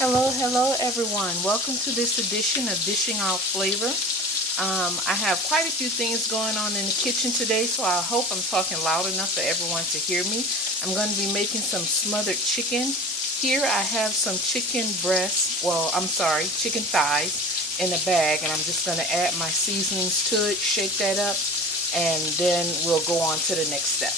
Hello everyone. Welcome to this edition of Dishing Out Flavor. I have quite a few things going on in the kitchen today, so I hope I'm talking loud enough for everyone to hear me. I'm going to be making some smothered chicken. Here I have some chicken breasts, chicken thighs in a bag, and I'm just going to add my seasonings to it, shake that up, and then we'll go on to the next step.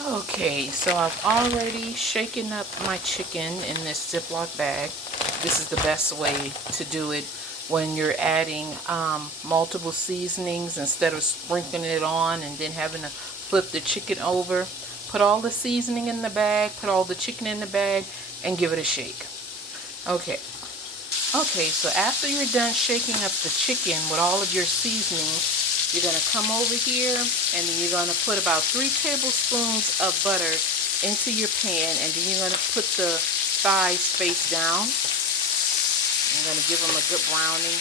Okay, so I've already shaken up my chicken in this Ziploc bag. This is the best way to do it when you're adding multiple seasonings instead of sprinkling it on and then having to flip the chicken over. Put all the seasoning in the bag, put all the chicken in the bag, and give it a shake. Okay, so after you're done shaking up the chicken with all of your seasonings, you're going to come over here and then you're going to put about 3 tablespoons of butter into your pan, and then you're going to put the thighs face down. I'm going to give them a good browning.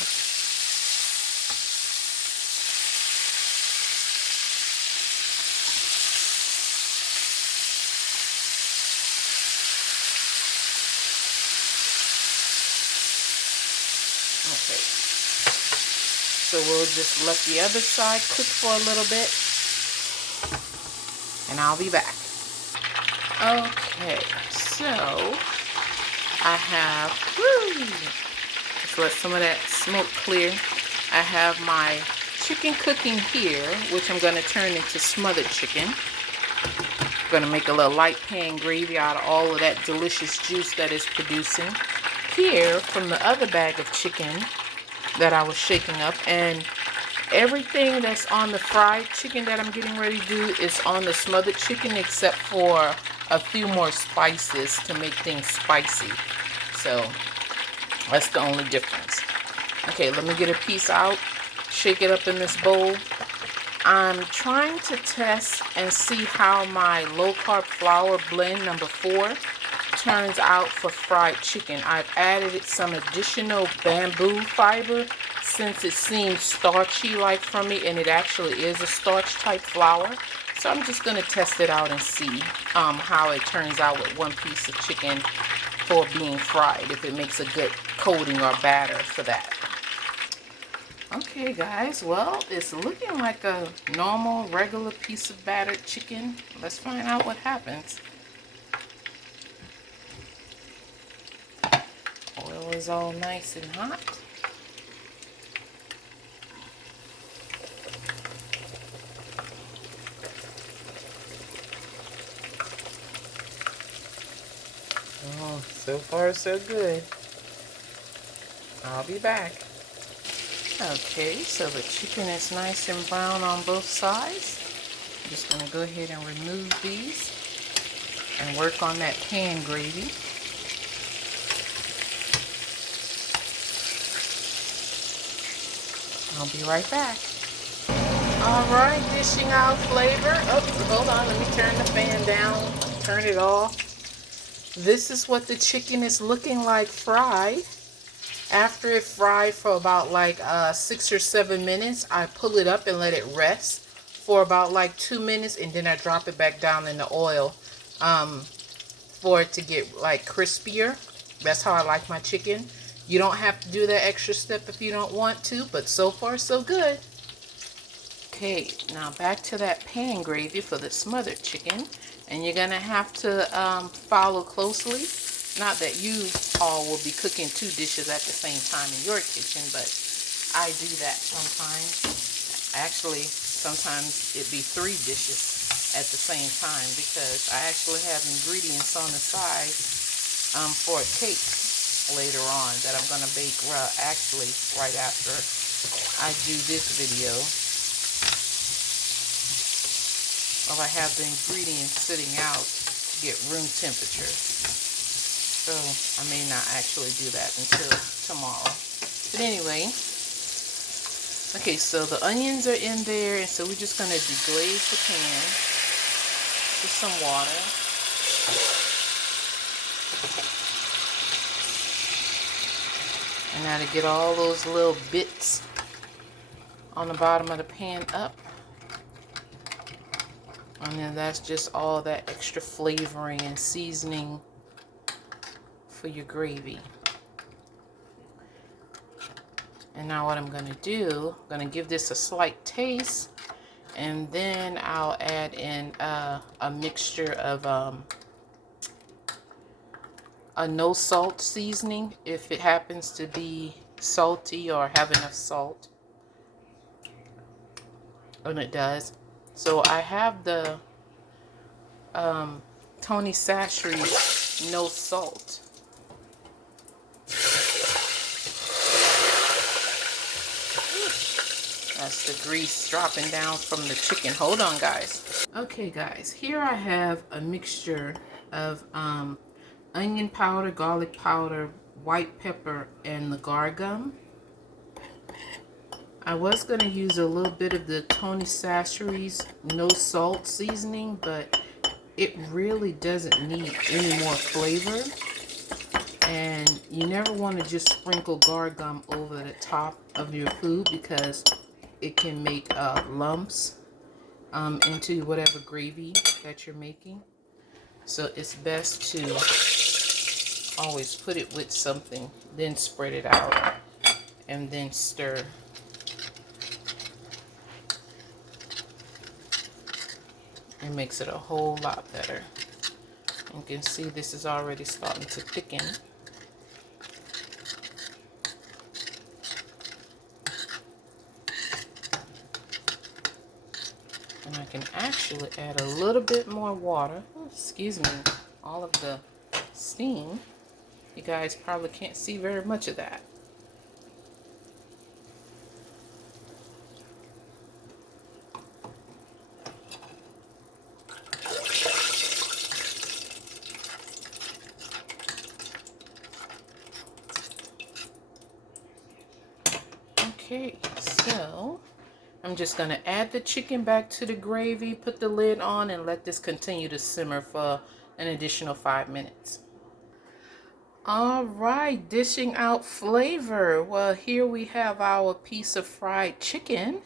Okay. So we'll just let the other side cook for a little bit, and I'll be back. Okay, so I have, just let some of that smoke clear. I have my chicken cooking here, which I'm going to turn into smothered chicken. I'm going to make a little light pan gravy out of all of that delicious juice that it's producing. Here, from the other bag of chicken that I was shaking up, and everything that's on the fried chicken that I'm getting ready to do is on the smothered chicken, except for a few more spices to make things spicy. So that's the only difference. Okay, let me get a piece out, shake it up in this bowl. I'm trying to test and see how my low-carb flour blend number 4 turns out for fried chicken. I've added some additional bamboo fiber since it seems starchy like from me, and it actually is a starch type flour. So I'm just going to test it out and see how it turns out with one piece of chicken for being fried, if it makes a good coating or batter for that. Okay guys, well, it's looking like a normal regular piece of battered chicken. Let's find out what happens. Oil is all nice and hot. Oh, so far so good. I'll be back. Okay, so the chicken is nice and brown on both sides. I'm just going to go ahead and remove these and work on that pan gravy. I'll be right back. Alright, dishing out flavor. Oh, hold on, let me turn the fan down, turn it off. This is what the chicken is looking like fried. After it fried for about like 6 or 7 minutes, I pull it up and let it rest for about like 2 minutes, and then I drop it back down in the oil for it to get like crispier. That's how I like my chicken. You don't have to do that extra step if you don't want to, but so far so good. Okay, now back to that pan gravy for the smothered chicken, and you're going to have to follow closely. Not that you all will be cooking 2 dishes at the same time in your kitchen, but I do that sometimes. Actually, sometimes it'd be 3 dishes at the same time, because I actually have ingredients on the side for a cake later on that I'm going to bake actually right after I do this video. Well, I have the ingredients sitting out to get room temperature. So I may not actually do that until tomorrow. But anyway, okay, so the onions are in there, and so we're just going to deglaze the pan with some water. And now to get all those little bits on the bottom of the pan up. And then that's just all that extra flavoring and seasoning for your gravy. And now what I'm going to do, I'm going to give this a slight taste, and then I'll add in a mixture of a no salt seasoning if it happens to be salty or have enough salt. And it does. So I have the Tony Chachere's no salt. That's the grease dropping down from the chicken. Hold on, guys. Okay, guys, here I have a mixture of onion powder, garlic powder, white pepper, and the Guar gum. I was going to use a little bit of the Tony Chachere's no salt seasoning, but it really doesn't need any more flavor. And you never want to just sprinkle Guar gum over the top of your food because it can make lumps into whatever gravy that you're making. So it's best to always put it with something, then spread it out, and then stir. It makes it a whole lot better. You can see this is already starting to thicken. And I can actually add a little bit more water. Excuse me, all of the steam. You guys probably can't see very much of that. Okay, so I'm just going to add the chicken back to the gravy, put the lid on, and let this continue to simmer for an additional 5 minutes. All right, dishing out flavor. Well, here we have our piece of fried chicken.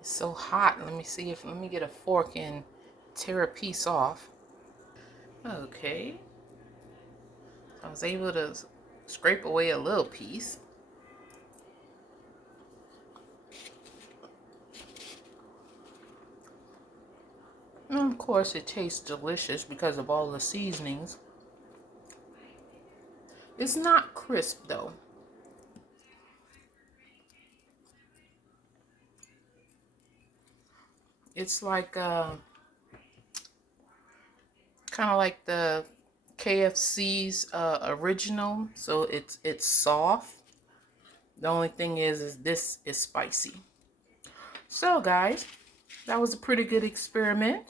It's so hot. Let me get a fork and tear a piece off. Okay. I was able to scrape away a little piece. And of course it tastes delicious because of all the seasonings. It's not crisp though. It's like kind of like the KFC's original, so it's soft. The only thing is this is spicy. So guys, that was a pretty good experiment.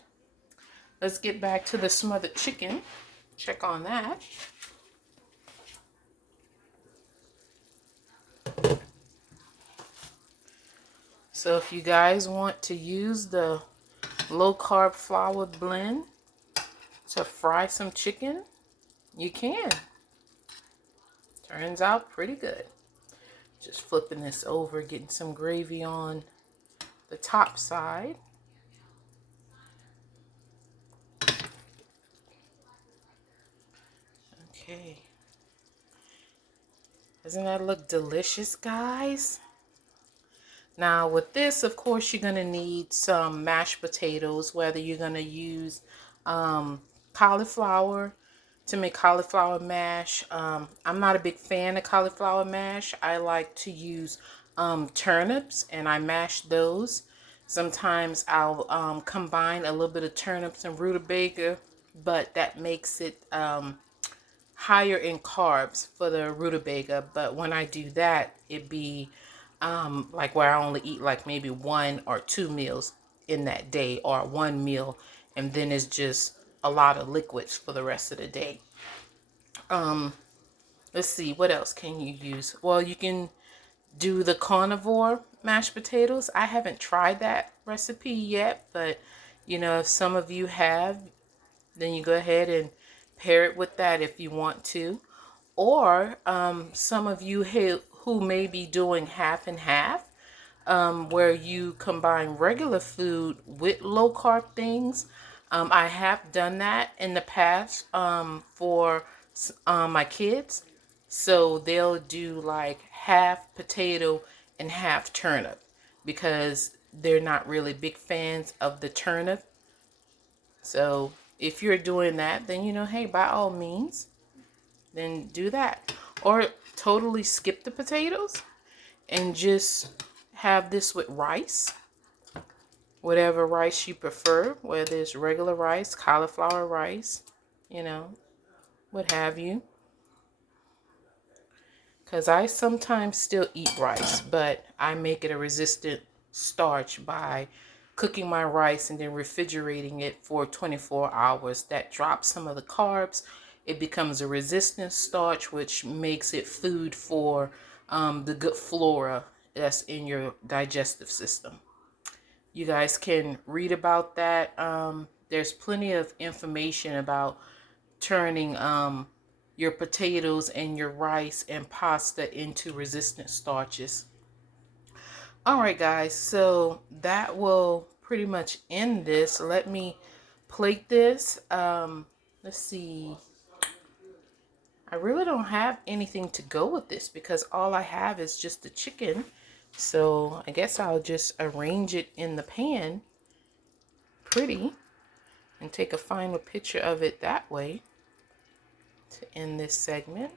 Let's get back to the smothered chicken. Check on that. So if you guys want to use the low-carb flour blend to fry some chicken, you can. Turns out pretty good. Just flipping this over, getting some gravy on the top side. Okay. Doesn't that look delicious, guys? Now with this, of course, you're going to need some mashed potatoes, whether you're going to use cauliflower to make cauliflower mash. I'm not a big fan of cauliflower mash. I like to use turnips, and I mash those. Sometimes I'll combine a little bit of turnips and rutabaga, but that makes it higher in carbs for the rutabaga. But when I do that, it be like where I only eat like maybe 1 or 2 meals in that day, or 1 meal, and then it's just a lot of liquids for the rest of the day. Let's see, what else can you use? Well, you can do the carnivore mashed potatoes. I haven't tried that recipe yet, but you know, if some of you have, then you go ahead and pair it with that if you want to. Or some of you who may be doing half and half, where you combine regular food with low carb things. I have done that in the past for my kids. So they'll do like half potato and half turnip because they're not really big fans of the turnip. So if you're doing that, then hey, by all means, then do that. Or totally skip the potatoes and just have this with rice. Whatever rice you prefer, whether it's regular rice, cauliflower rice, what have you. Because I sometimes still eat rice, but I make it a resistant starch by cooking my rice and then refrigerating it for 24 hours. That drops some of the carbs. It becomes a resistant starch, which makes it food for the good flora that's in your digestive system. You guys can read about that. There's plenty of information about turning your potatoes and your rice and pasta into resistant starches. All right, guys, so that will pretty much end this. Let me plate this. Let's see. I really don't have anything to go with this because all I have is just the chicken. So I guess I'll just arrange it in the pan pretty and take a final picture of it that way to end this segment.